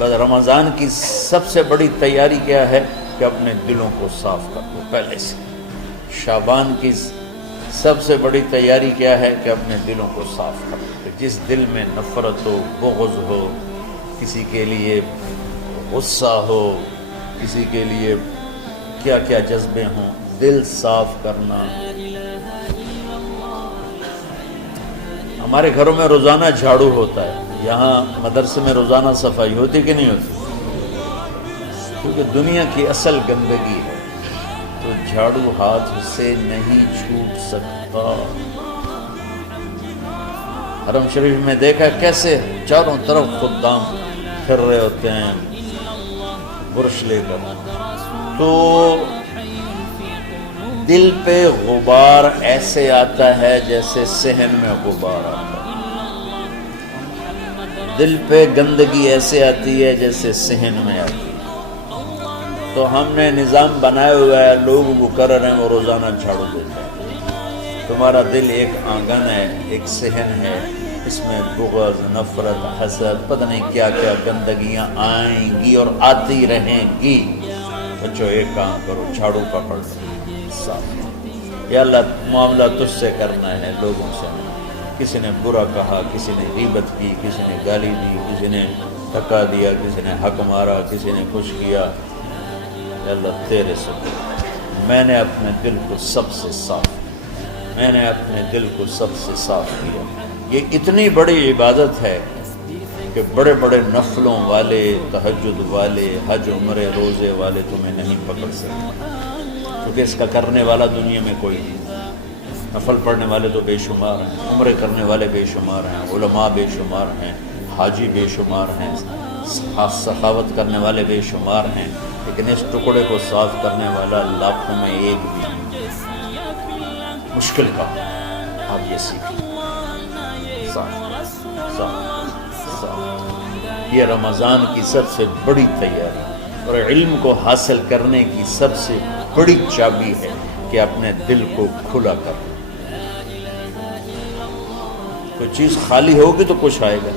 بس رمضان کی سب سے بڑی تیاری کیا ہے کہ اپنے دلوں کو صاف کر دو پہلے سے۔ شعبان کی سب سے بڑی تیاری کیا ہے کہ اپنے دلوں کو صاف کر دو۔ جس دل میں نفرت ہو، بغض ہو، کسی کے لیے غصہ ہو، کسی کے لیے کیا کیا جذبے ہوں، دل صاف کرنا۔ ہمارے گھروں میں روزانہ جھاڑو ہوتا ہے، یہاں مدرسے میں روزانہ صفائی ہوتی کہ نہیں ہوتی؟ کیونکہ دنیا کی اصل گندگی ہے تو جھاڑو ہاتھ سے نہیں چھوٹ سکتا۔ حرم شریف میں دیکھا کیسے چاروں طرف خدام پھر رہے ہوتے ہیں برش لے کر، تو دل پہ غبار ایسے آتا ہے جیسے صحن میں غبار آتا ہے، دل پہ گندگی ایسے آتی ہے جیسے صحن میں آتی ہے۔ تو ہم نے نظام بنایا ہوا ہے، لوگ مقرر ہیں وہ روزانہ جھاڑو دیتے ہیں۔ تمہارا دل ایک آنگن ہے، ایک صحن ہے، اس میں بغض، نفرت، حسد، پتہ نہیں کیا کیا گندگیاں آئیں گی اور آتی رہیں گی۔ بچوں ایک کام کرو، جھاڑو پکڑ لو، صاف۔ یا اللہ معاملہ تجھ سے کرنا ہے، لوگوں سے نہیں۔ کسی نے برا کہا، کسی نے غیبت کی، کسی نے گالی دی، کسی نے دھکا دیا، کسی نے حق مارا، کسی نے کچھ کیا، یا اللہ تیرے سے میں نے اپنے دل کو سب سے صاف کیا، میں نے اپنے دل کو سب سے صاف کیا۔ یہ اتنی بڑی عبادت ہے کہ بڑے بڑے نفلوں والے، تہجد والے، حج عمرے روزے والے تمہیں نہیں پکڑ سکتے، کیونکہ اس کا کرنے والا دنیا میں کوئی نہیں۔ نفل پڑھنے والے تو بے شمار ہیں، عمرے کرنے والے بے شمار ہیں، علماء بے شمار ہیں، حاجی بے شمار ہیں، سخاوت کرنے والے بے شمار ہیں، لیکن اس ٹکڑے کو صاف کرنے والا لاکھوں میں ایک بھی نہیں۔ مشکل کا آپ یہ سیکھیں، صاف صاف صاف۔ یہ رمضان کی سب سے بڑی تیاری اور علم کو حاصل کرنے کی سب سے بڑی چابی ہے کہ اپنے دل کو کھلا کر۔ کوئی چیز خالی ہوگی تو کچھ آئے گا۔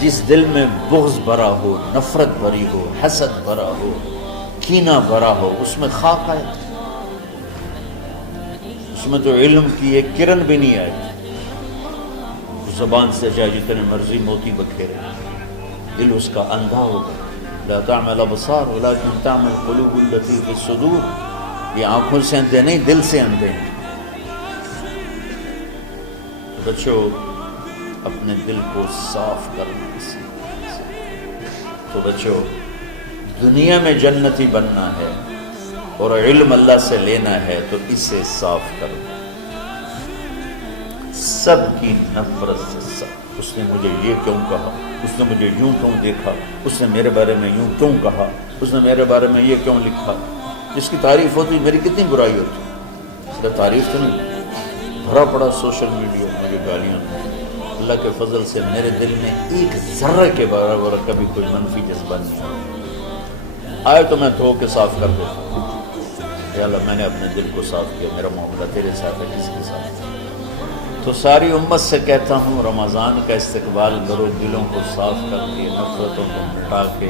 جس دل میں بغض بھرا ہو، نفرت بھری ہو، حسد بھرا ہو، کینہ بھرا ہو، اس میں خاک آئے، اس میں تو علم کی ایک کرن بھی نہیں آئے۔ زبان سے چاہے جتنے مرضی موتی بکھیرے، دل اس کا اندھا ہوگا۔ لا تعمل ابصار ولكن تعمل قلوب التي في الصدور۔ یہ آنکھوں سے اندھے نہیں، دل سے اندھے ہیں۔ بچوں اپنے دل کو صاف کرنا سیکھو۔ تو بچوں دنیا میں جنتی بننا ہے اور علم اللہ سے لینا ہے تو اسے صاف کرو۔ سب کی نفرت سے صاف۔ اس نے مجھے یہ کیوں کہا، اس نے مجھے یوں کیوں دیکھا، اس نے میرے بارے میں یوں کیوں کہا، اس نے میرے بارے میں یہ کیوں لکھا۔ جس کی تعریف ہوتی میری کتنی برائی ہوتی، اس کا تعریف تو نہیں۔ بھرا پڑا سوشل میڈیا مجھے گالیاں۔ اللہ کے فضل سے میرے دل میں ایک ذرہ کے برابر کبھی کوئی منفی جذبہ نہیں آئے تو میں دھو کے صاف کر دیتا ہوں۔ یا اللہ میں نے اپنے دل کو صاف کیا، میرا معاملہ تیرے ساتھ ہے، کسی کے ساتھ۔ تو ساری امت سے کہتا ہوں رمضان کا استقبال کرو، دلوں کو صاف کر کے، نفرتوں کو مٹا کے،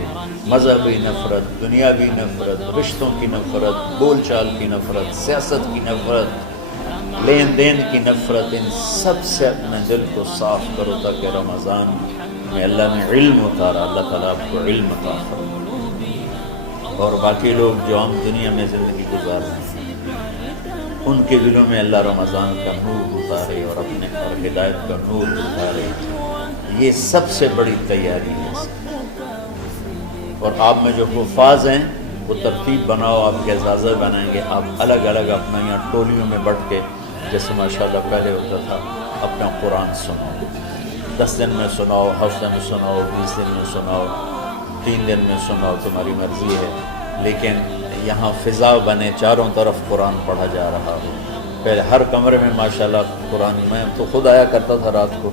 مذہبی نفرت، دنیاوی نفرت، رشتوں کی نفرت، بول چال کی نفرت، سیاست کی نفرت، لین دین کی نفرت، ان سب سے اپنے دل کو صاف کرو تاکہ رمضان میں اللہ نے علم اتارا، اللہ تعالیٰ آپ کو علم عطا فرمائے، اور باقی لوگ جو عام دنیا میں زندگی گزار رہے ہیں ان کے دلوں میں اللہ رمضان کا نور اتارے اور اپنے اور ہدایت کا نور اتارے۔ یہ سب سے بڑی تیاری ہے۔ اور آپ میں جو حفاظ ہیں وہ ترتیب بناؤ، آپ کے اعزازہ بنائیں گے، آپ الگ الگ اپنا یہاں ٹولیوں میں بٹ کے، جیسے ماشاءاللہ پہلے ہوتا تھا، اپنا قرآن سناؤ۔ 10 دن میں سناؤ، ہفتے میں سناؤ، 20 دن میں سناؤ، 3 دن میں سناؤ، تمہاری مرضی ہے، لیکن یہاں فضا بنے، چاروں طرف قرآن پڑھا جا رہا ہو۔ پہلے ہر کمرے میں ماشاءاللہ قرآن، میں تو خود آیا کرتا تھا رات کو،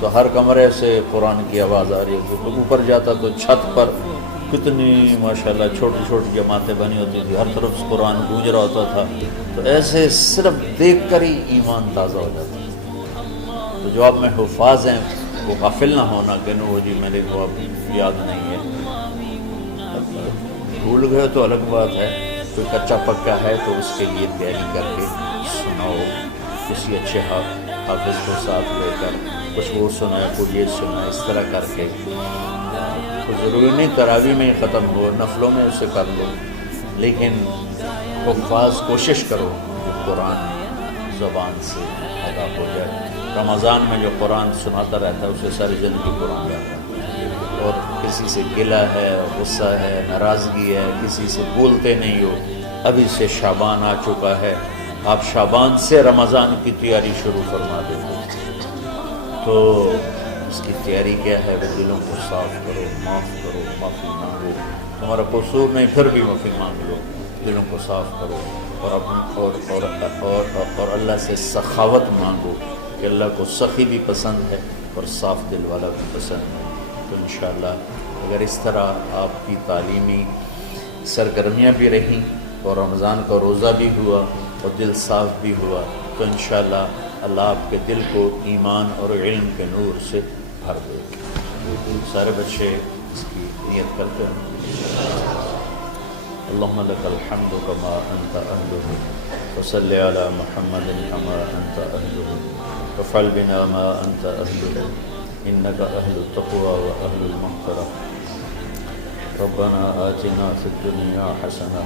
تو ہر کمرے سے قرآن کی آواز آ رہی ہوتی، تو اوپر جاتا تو چھت پر کتنی ماشاءاللہ چھوٹی چھوٹی جماعتیں بنی ہوتی تھی، ہر طرف قرآن گونج رہا ہوتا تھا، تو ایسے صرف دیکھ کر ہی ایمان تازہ ہو جاتا تھا۔ تو جو آپ میں حفاظ ہیں وہ غافل نہ ہونا کہ نو جی میرے کو اب یاد نہیں ہے، بھول گئے تو الگ بات ہے، کوئی کچا پکا ہے تو اس کے لیے تیاری کر کے سناؤ، کسی اچھے حافظ کو ساتھ لے کر کچھ وہ سنا ہے، کوئی یہ سنا، اس طرح کر کے تو ضروری نہیں تراویح میں ختم ہو، نفلوں میں اسے کر لو، لیکن حفاظ کوشش کرو کہ قرآن زبان سے ادا ہو جائے۔ رمضان میں جو قرآن سناتا رہتا ہے اسے ساری زندگی قرآن رہتا ہے، اور کسی سے گلہ ہے، غصہ ہے، ناراضگی ہے، کسی سے بولتے نہیں ہو، ابھی سے شعبان آ چکا ہے، آپ شعبان سے رمضان کی تیاری شروع فرما دیں، تو اس کی تیاری کیا ہے؟ وہ دلوں کو صاف کرو، معاف کرو، معافی مانگو، تمہارا قصور نہیں پھر بھی معافی مانگ لو، دلوں کو صاف کرو، اور اللہ سے سخاوت مانگو کہ اللہ کو سخی بھی پسند ہے اور صاف دل والا بھی پسند ہے۔ تو انشاءاللہ اگر اس طرح آپ کی تعلیمی سرگرمیاں بھی رہیں اور رمضان کا روزہ بھی ہوا اور دل صاف بھی ہوا، تو انشاءاللہ اللہ آپ کے دل کو ایمان اور علم کے نور سے بھر دے گا۔ سارے بچے اس کی نیت کرتے ہیں۔ اللہم لک الحمد کما انت اہلہ وصلی علی محمد کما انت اہلہ وفعل بنا ما انت اہلہ انک اہل التقوی و اہل المغفرہ۔ ربنا آتنا فی الدنیا حسنہ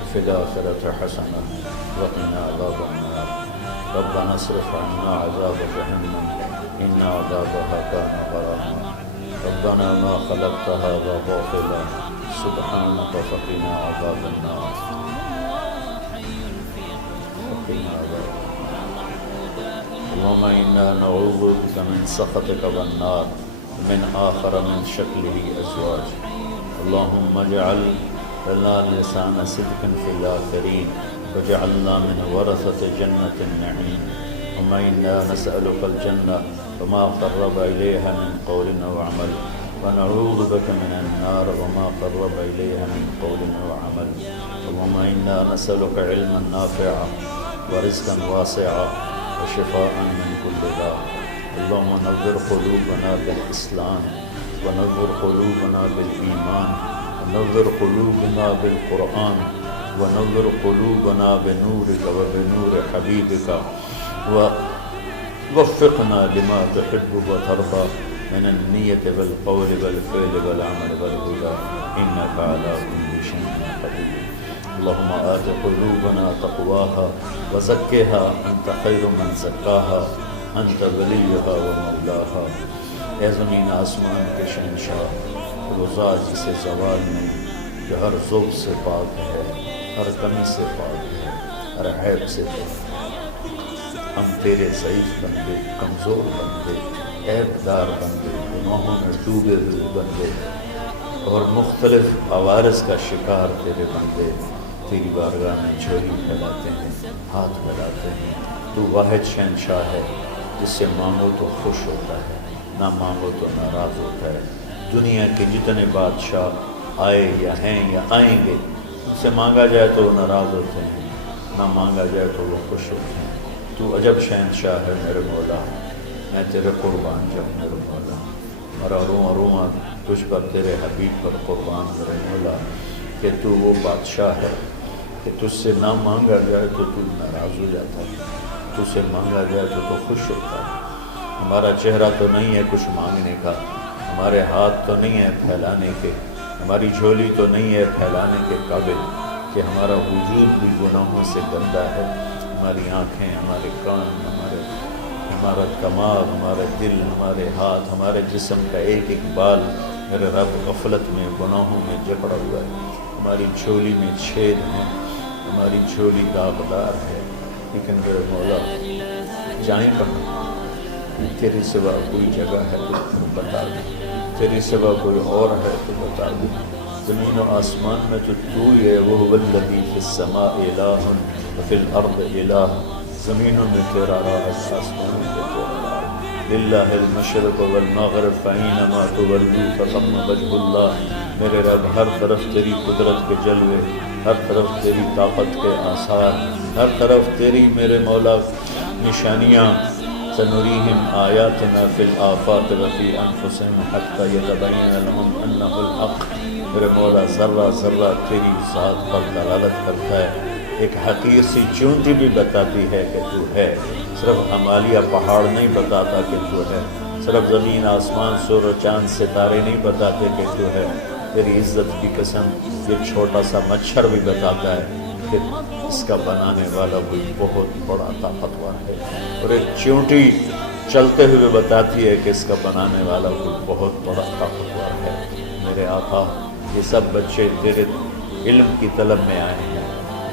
وفی الآخرۃ حسنہ وقنا عذاب النار۔ ربنا اصرف عنا عذاب جہنم ان عذابها كان غراما۔ ربنا ما خلقت هذا باطلا سبحانك فقنا عذاب النار۔ اللهم إنا نعوذ بك من سخطك والنار من آخر من شكله أزواج۔ اللهم اجعل لنا لسان صدق في الآخرين واجعلنا من ورثة جنة النعيم۔ اللهم إنا نسألك الجنة وما قرب إليها من قول أو عمل، ونعوذ بك من النار وما قرب إليها من قول أو عمل۔ اللهم إنا نسألك علما نافعا ورزقا واسعا وشفاء من كل داء۔ اللهم نور قلوبنا بالإسلام ونور قلوبنا بالإيمان ونور قلوبنا بالقرآن ونور قلوبنا بنورك وبنور حبيبك ووفقنا لما تحب وترضى من النية والقول والفعل والعمل والهدى إنك على كل شيء قدير۔ اللهم آت قلوبنا تقواها وزكها أنت خير من زكاها أنت وليها ومولاها۔ اے زمین آسمان کے شہنشاہ، وہ ذات جسے زوال نہیں، جو ہر ذوق سے پاک ہے، ہر کمی سے پاک ہے، ہر عیب سے پاک ہے۔ ہم تیرے ضعیف بندے، کمزور بندے، عیب دار بندے، گناہوں میں ڈوبے ہوئے بندے اور مختلف عوارض کا شکار تیرے بندے تیری بارگاہ میں جھولی پھیلاتے ہیں، ہاتھ پھیلاتے ہیں۔ تو واحد شہنشاہ ہے جس سے مانگو تو خوش ہوتا ہے، نہ مانگو تو ناراض ہوتا ہے۔ دنیا کے جتنے بادشاہ آئے یا ہیں یا آئیں گے، ان سے مانگا جائے تو وہ ناراض ہوتے ہیں، نہ مانگا جائے تو وہ خوش ہوتے ہیں۔ تو عجب شہنشاہ ہے میرے مولا، میں تیرے قربان جاؤں میرے مولا، اور روما تجھ پر تیرے حبیب پر قربان میرے مولا، کہ تو وہ بادشاہ ہے کہ تجھ سے نہ مانگا جائے تو تو ناراض ہو جاتا ہے، تجھ سے مانگا جائے تو تو خوش ہوتا ہے۔ ہمارا چہرہ تو نہیں ہے کچھ مانگنے کا، ہمارے ہاتھ تو نہیں ہے پھیلانے کے، ہماری جھولی تو نہیں ہے پھیلانے کے قابل، کہ ہمارا وجود بھی گناہوں سے گندا ہے، ہماری آنکھیں، ہمارے کان، ہمارا دماغ، ہمارے دل، ہمارے ہاتھ، ہمارے جسم کا ایک ایک بال میرے رب غفلت میں، گناہوں میں جکڑا ہوا ہے۔ ہماری جھولی میں چھید ہیں، ہماری جھولی داغدار ہے، لیکن میرے مولا جائیں کہاں؟ تیرے سوا کوئی جگہ ہے تو بتا دے، تیرے سوا کوئی اور ہے تو بتا دے۔ زمین و آسمان میں تو تو ہی ہے، وَهُوَ الَّذِي فِي السَّمَاءِ إِلَٰهٌ وَفِي الْأَرْضِ إِلَٰهٌ۔ زمینوں میں تیرا راز، آسمانوں میں تیرا راز۔ لِلَّهِ الْمَشْرِقُ وَالْمَغْرِبُ فَأَيْنَمَا تُوَلُّوا فَثَمَّ وَجْهُ اللَّهِ۔ میرے رب ہر طرف تیری قدرت کے جلوے، ہر طرف تیری طاقت کے آثار، ہر طرف تیری میرے مولا نشانیاں۔ سنريهم آياتنا في الآفاق وفي أنفسهم حتى يتبين لهم أنه الحق میرے مولا ذرہ ذرہ تیری ذات پر دلالت کرتا ہے، ایک حقیر سی چونٹی بھی بتاتی ہے کہ تو ہے، صرف ہمالیہ پہاڑ نہیں بتاتا کہ تو ہے، صرف زمین آسمان سور و چاند ستارے نہیں بتاتے کہ تو ہے، تیری عزت کی قسم یہ چھوٹا سا مچھر بھی بتاتا ہے کہ اس کا بنانے والا کوئی بہت بڑا طاقتور ہے، اور ایک چونٹی چلتے ہوئے بتاتی ہے کہ اس کا بنانے والا کوئی بہت بڑا طاقتور ہے۔ میرے آقا یہ سب بچے تیرے علم کی طلب میں آئے ہیں،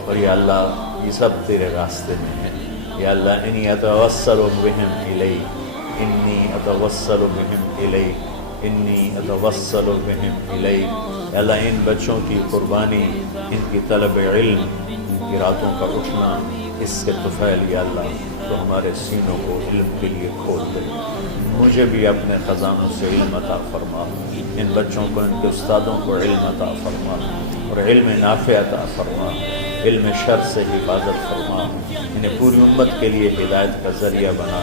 اور یا اللہ یہ سب تیرے راستے میں ہیں، یا اللہ انی اتوسل بہم الیک، انی اتوسل بہم الیک، انی اتوسل بہم الیک۔ یا اللہ ان بچوں کی قربانی، ان کی طلب علم، ان کی راتوں کا اٹھنا، اس سے طفیل یا اللہ تو ہمارے سینوں کو علم کے لیے کھول دے، مجھے بھی اپنے خزانوں سے علم عطا فرما، ان بچوں کو، ان کے استادوں کو علم عطا فرما، اور علم نافع عطا فرما، علم شر سے حفاظت فرما، انہیں پوری امت کے لیے ہدایت کا ذریعہ بنا،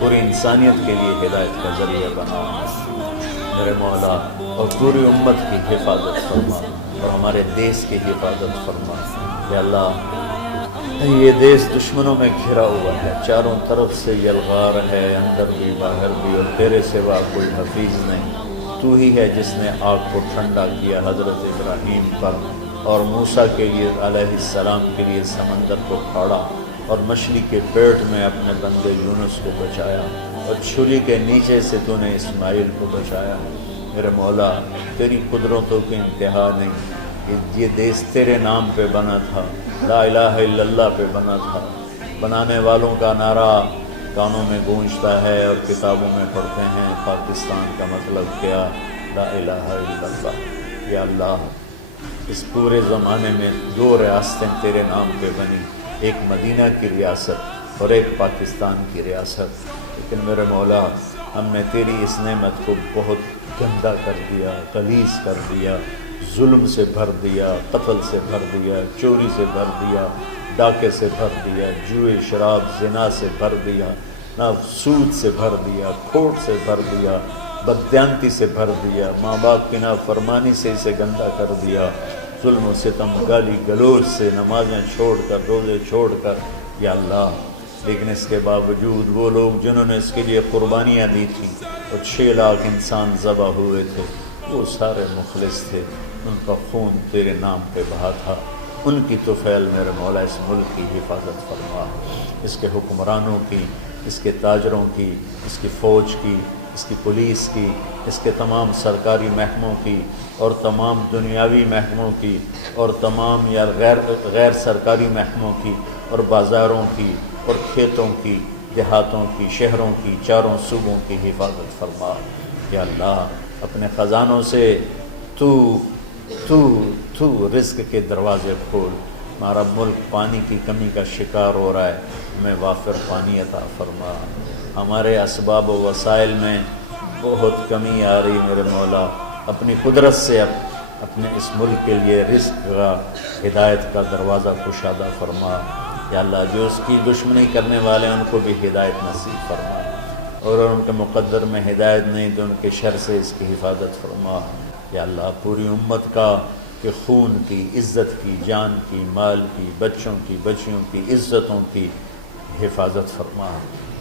پوری انسانیت کے لیے ہدایت کا ذریعہ بنا میرے مولا، اور پوری امت کی حفاظت فرما، اور ہمارے دیس کی حفاظت فرما۔ یا اللہ یہ دیس دشمنوں میں گھرا ہوا ہے، چاروں طرف سے یلغار ہے، اندر بھی باہر بھی، اور تیرے سوا کوئی حفیظ نہیں، تو ہی ہے جس نے آگ کو ٹھنڈا کیا حضرت ابراہیم پر، اور موسیٰ کے لیے علیہ السلام کے لیے سمندر کو پھاڑا، اور مچھلی کے پیٹ میں اپنے بندے یونس کو بچایا، اور چھری کے نیچے سے تو نے اسماعیل کو بچایا۔ میرے مولا تیری قدرتوں کی انتہا نہیں، یہ دیس تیرے نام پہ بنا تھا، لا الہ الا اللہ پہ بنا تھا، بنانے والوں کا نعرہ کانوں میں گونجتا ہے اور کتابوں میں پڑھتے ہیں، پاکستان کا مطلب کیا، لا الہ الا اللہ۔ یا اللہ اس پورے زمانے میں دو ریاستیں تیرے نام پہ بنی، ایک مدینہ کی ریاست اور ایک پاکستان کی ریاست، لیکن میرے مولا ہم نے تیری اس نعمت کو بہت گندا کر دیا، غلیظ کر دیا، ظلم سے بھر دیا، قتل سے بھر دیا، چوری سے بھر دیا، ڈاکے سے بھر دیا، جوئے شراب زنا سے بھر دیا، نہ سود سے بھر دیا، کھوٹ سے بھر دیا، بددیانتی سے بھر دیا، ماں باپ کی نافرمانی سے اسے گندا کر دیا، ظلم و ستم، گالی گلوچ سے، نمازیں چھوڑ کر، روزے چھوڑ کر، یا اللہ لیکن اس کے باوجود وہ لوگ جنہوں نے اس کے لیے قربانیاں دی تھیں، اور 6 لاکھ انسان ذبح ہوئے تھے، وہ سارے مخلص تھے، ان کا خون تیرے نام پہ بہا تھا، ان کی طفیل میرے مولا اس ملک کی حفاظت فرما، اس کے حکمرانوں کی، اس کے تاجروں کی، اس کی فوج کی، اس کی پولیس کی، اس کے تمام سرکاری محکموں کی، اور تمام دنیاوی محکموں کی، اور تمام یا غیر سرکاری محکموں کی، اور بازاروں کی، اور کھیتوں کی، دیہاتوں کی، شہروں کی، چاروں صوبوں کی حفاظت فرما۔ یا اللہ اپنے خزانوں سے تو رزق کے دروازے کھول، ہمارا ملک پانی کی کمی کا شکار ہو رہا ہے، ہمیں وافر پانی عطا فرما، ہمارے اسباب و وسائل میں بہت کمی آ رہی میرے مولا، اپنی قدرت سے اپنے اس ملک کے لیے رزق کا، ہدایت کا دروازہ کشادہ فرما۔ یا اللہ جو اس کی دشمنی کرنے والے ان کو بھی ہدایت نصیب فرما، اور ان کے مقدر میں ہدایت نہیں تو ان کے شر سے اس کی حفاظت فرما۔ یا اللہ پوری امت کا کہ خون کی، عزت کی، جان کی، مال کی، بچوں کی، بچیوں کی، عزتوں کی حفاظت فرما،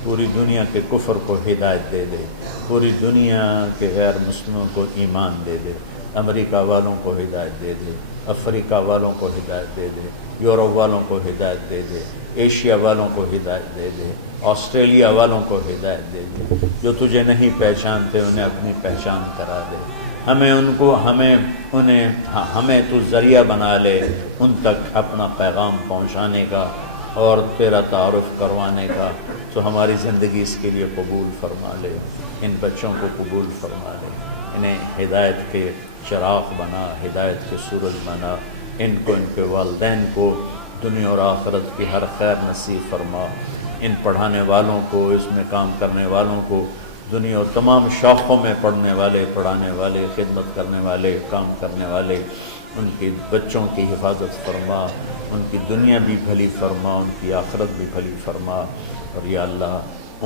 پوری دنیا کے کفر کو ہدایت دے دے، پوری دنیا کے غیر مسلموں کو ایمان دے دے، امریکہ والوں کو ہدایت دے دے، افریقہ والوں کو ہدایت دے دے، یورپ والوں کو ہدایت دے دے، ایشیا والوں کو ہدایت دے دے، آسٹریلیا والوں کو ہدایت دے دے، جو تجھے نہیں پہچانتے انہیں اپنی پہچان کرا دے، ہمیں تو ذریعہ بنا لے ان تک اپنا پیغام پہنچانے کا اور تیرا تعارف کروانے کا، تو ہماری زندگی اس کے لیے قبول فرما لے، ان بچوں کو قبول فرما لے، انہیں ہدایت کے چراغ بنا، ہدایت کے سورج بنا، ان کو، ان کے والدین کو دنیا اور آخرت کی ہر خیر نصیب فرما، ان پڑھانے والوں کو، اس میں کام کرنے والوں کو، دنیا اور تمام شاخوں میں پڑھنے والے، پڑھانے والے، خدمت کرنے والے، کام کرنے والے، ان کے بچوں کی حفاظت فرما، ان کی دنیا بھی بھلی فرما، ان کی آخرت بھی بھلی فرما، اور یا اللہ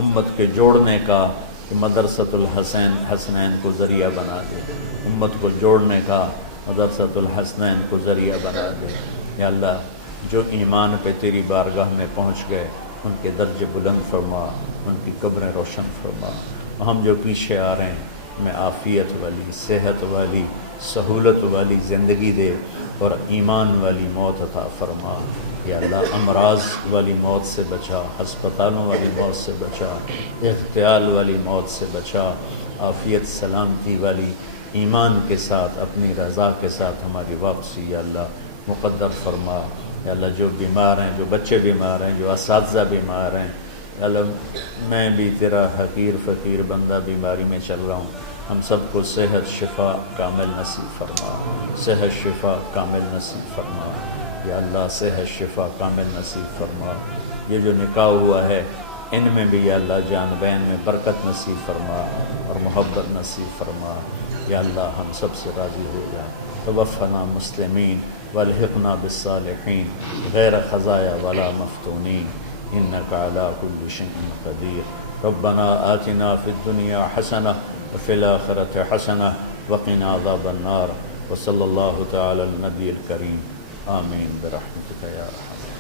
امت کے جوڑنے کا کہ مدرسۃ الحسین حسنین کو ذریعہ بنا دے، امت کو جوڑنے کا مدرسۃ الحسنین کو ذریعہ بنا دے۔ یا اللہ جو ایمان پہ تیری بارگاہ میں پہنچ گئے ان کے درجے بلند فرما، ان کی قبریں روشن فرما۔ ہم جو پیچھے آ رہے ہیں ہمیں عافیت والی، صحت والی، سہولت والی زندگی دے اور ایمان والی موت عطا فرما۔ یا اللہ امراض والی موت سے بچا، ہسپتالوں والی موت سے بچا، اغتیال والی موت سے بچا، عافیت سلامتی والی ایمان کے ساتھ اپنی رضا کے ساتھ ہماری واپسی یا اللہ مقدر فرما۔ یا اللہ جو بیمار ہیں، جو بچے بیمار ہیں، جو اساتذہ بیمار ہیں، یا اللہ میں بھی تیرا حقیر فقیر بندہ بیماری میں چل رہا ہوں، ہم سب کو صحت شفا کامل نصیب فرما، صحت شفا کامل نصیب فرما۔ یا اللہ صحت شفا کامل نصیب فرما۔ یہ جو نکاح ہوا ہے ان میں بھی یا اللہ جان بین میں برکت نصیب فرما اور محبت نصیب فرما۔ یا اللہ ہم سب سے راضی ہو جا۔ توفنا مسلمین والحقنا بالصالحین غیر خزایا ولا مفتونین انک علی کل شیء قدیر۔ ربنا آتنا فی الدنیا حسنہ وفی الآخرۃ حسنہ وقنا عذاب النار۔ وصلی اللہ تعالی علی النبی الکریم آمین برحمتک یا ارحم۔